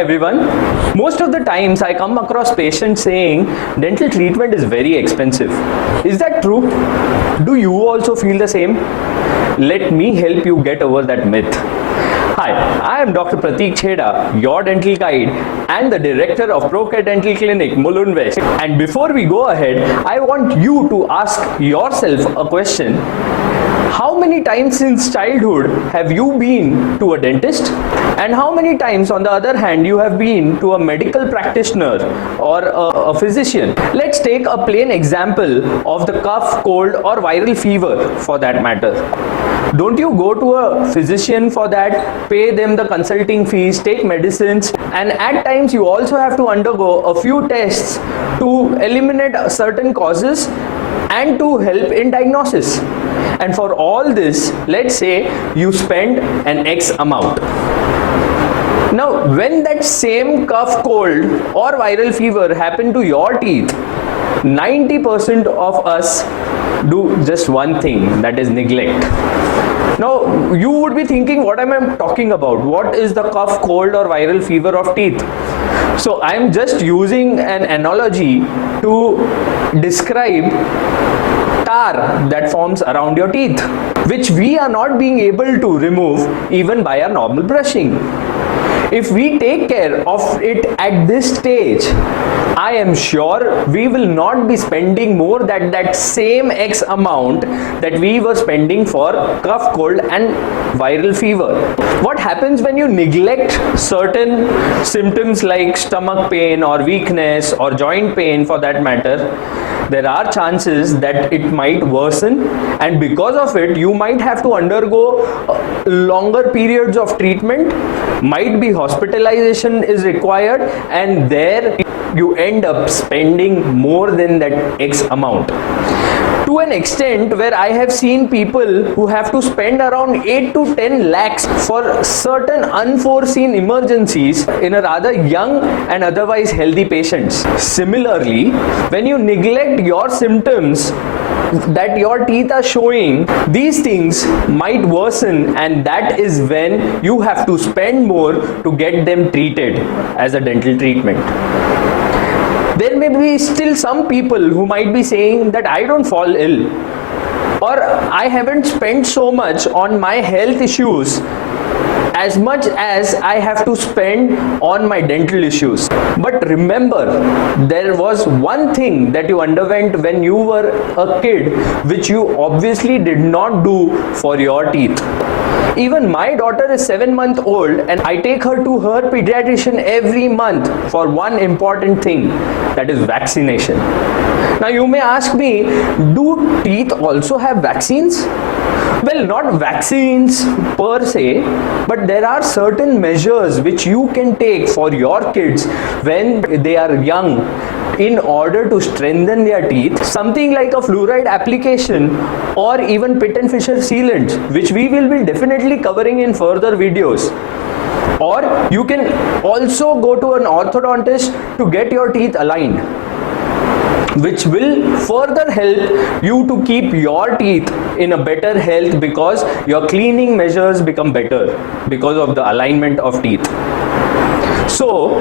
everyone. Most of the times I come across patients saying dental treatment is very expensive. Is that true? Do you also feel the same? Let me help you get over that myth. Hi, I am Dr. Pratik Chheda, your dental guide and the director of ProCare Dental Clinic, Mulund West. And before we go ahead, I want you to ask yourself a question. How many times since childhood have you been to a dentist? And how many times on the other hand you have been to a medical practitioner or a physician? Let's take a plain example of the cough, cold or viral fever for that matter. Don't you go to a physician for that, pay them the consulting fees, take medicines, and at times you also have to undergo a few tests to eliminate certain causes and to help in diagnosis. And for all this, let's say you spend an X amount. Now, when that same cough, cold or viral fever happen to your teeth, 90% of us do just one thing, that is neglect. Now, you would be thinking, what am I talking about? What is the cough, cold or viral fever of teeth? So, I am just using an analogy to describe tar that forms around your teeth, which we are not being able to remove even by our normal brushing. If we take care of it at this stage, I am sure we will not be spending more than that same X amount that we were spending for cough, cold and viral fever. What happens when you neglect certain symptoms like stomach pain or weakness or joint pain for that matter? There are chances that it might worsen, and because of it you might have to undergo longer periods of treatment, might be hospitalization is required, and there you end up spending more than that X amount. To an extent where I have seen people who have to spend around 8 to 10 lakhs for certain unforeseen emergencies in a rather young and otherwise healthy patients. Similarly, when you neglect your symptoms that your teeth are showing, these things might worsen, and that is when you have to spend more to get them treated as a dental treatment. There may be still some people who might be saying that I don't fall ill, or I haven't spent so much on my health issues as much as I have to spend on my dental issues. But remember, there was one thing that you underwent when you were a kid which you obviously did not do for your teeth. Even my daughter is 7 months old and I take her to her pediatrician every month for one important thing, that is vaccination. Now you may ask me, do teeth also have vaccines? Well, not vaccines per se, but there are certain measures which you can take for your kids when they are young in order to strengthen their teeth. Something like a fluoride application or even Pitt and Fisher sealant, which we will be definitely covering in further videos. Or you can also go to an orthodontist to get your teeth aligned, which will further help you to keep your teeth in a better health because your cleaning measures become better because of the alignment of teeth. So,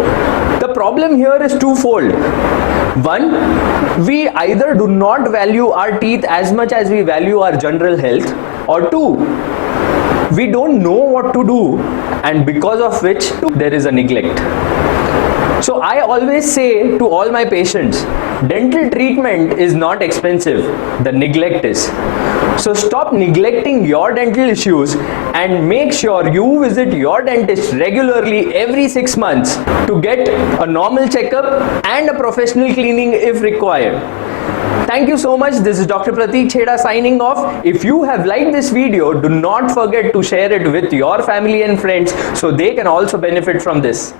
the problem here is twofold. One, we either do not value our teeth as much as we value our general health, or two, we don't know what to do, and because of which there is a neglect. So I always say to all my patients, dental treatment is not expensive, the neglect is. So stop neglecting your dental issues and make sure you visit your dentist regularly every 6 months to get a normal checkup and a professional cleaning if required. Thank you so much. This is Dr. Pratik Chheda signing off. If you have liked this video, do not forget to share it with your family and friends so they can also benefit from this.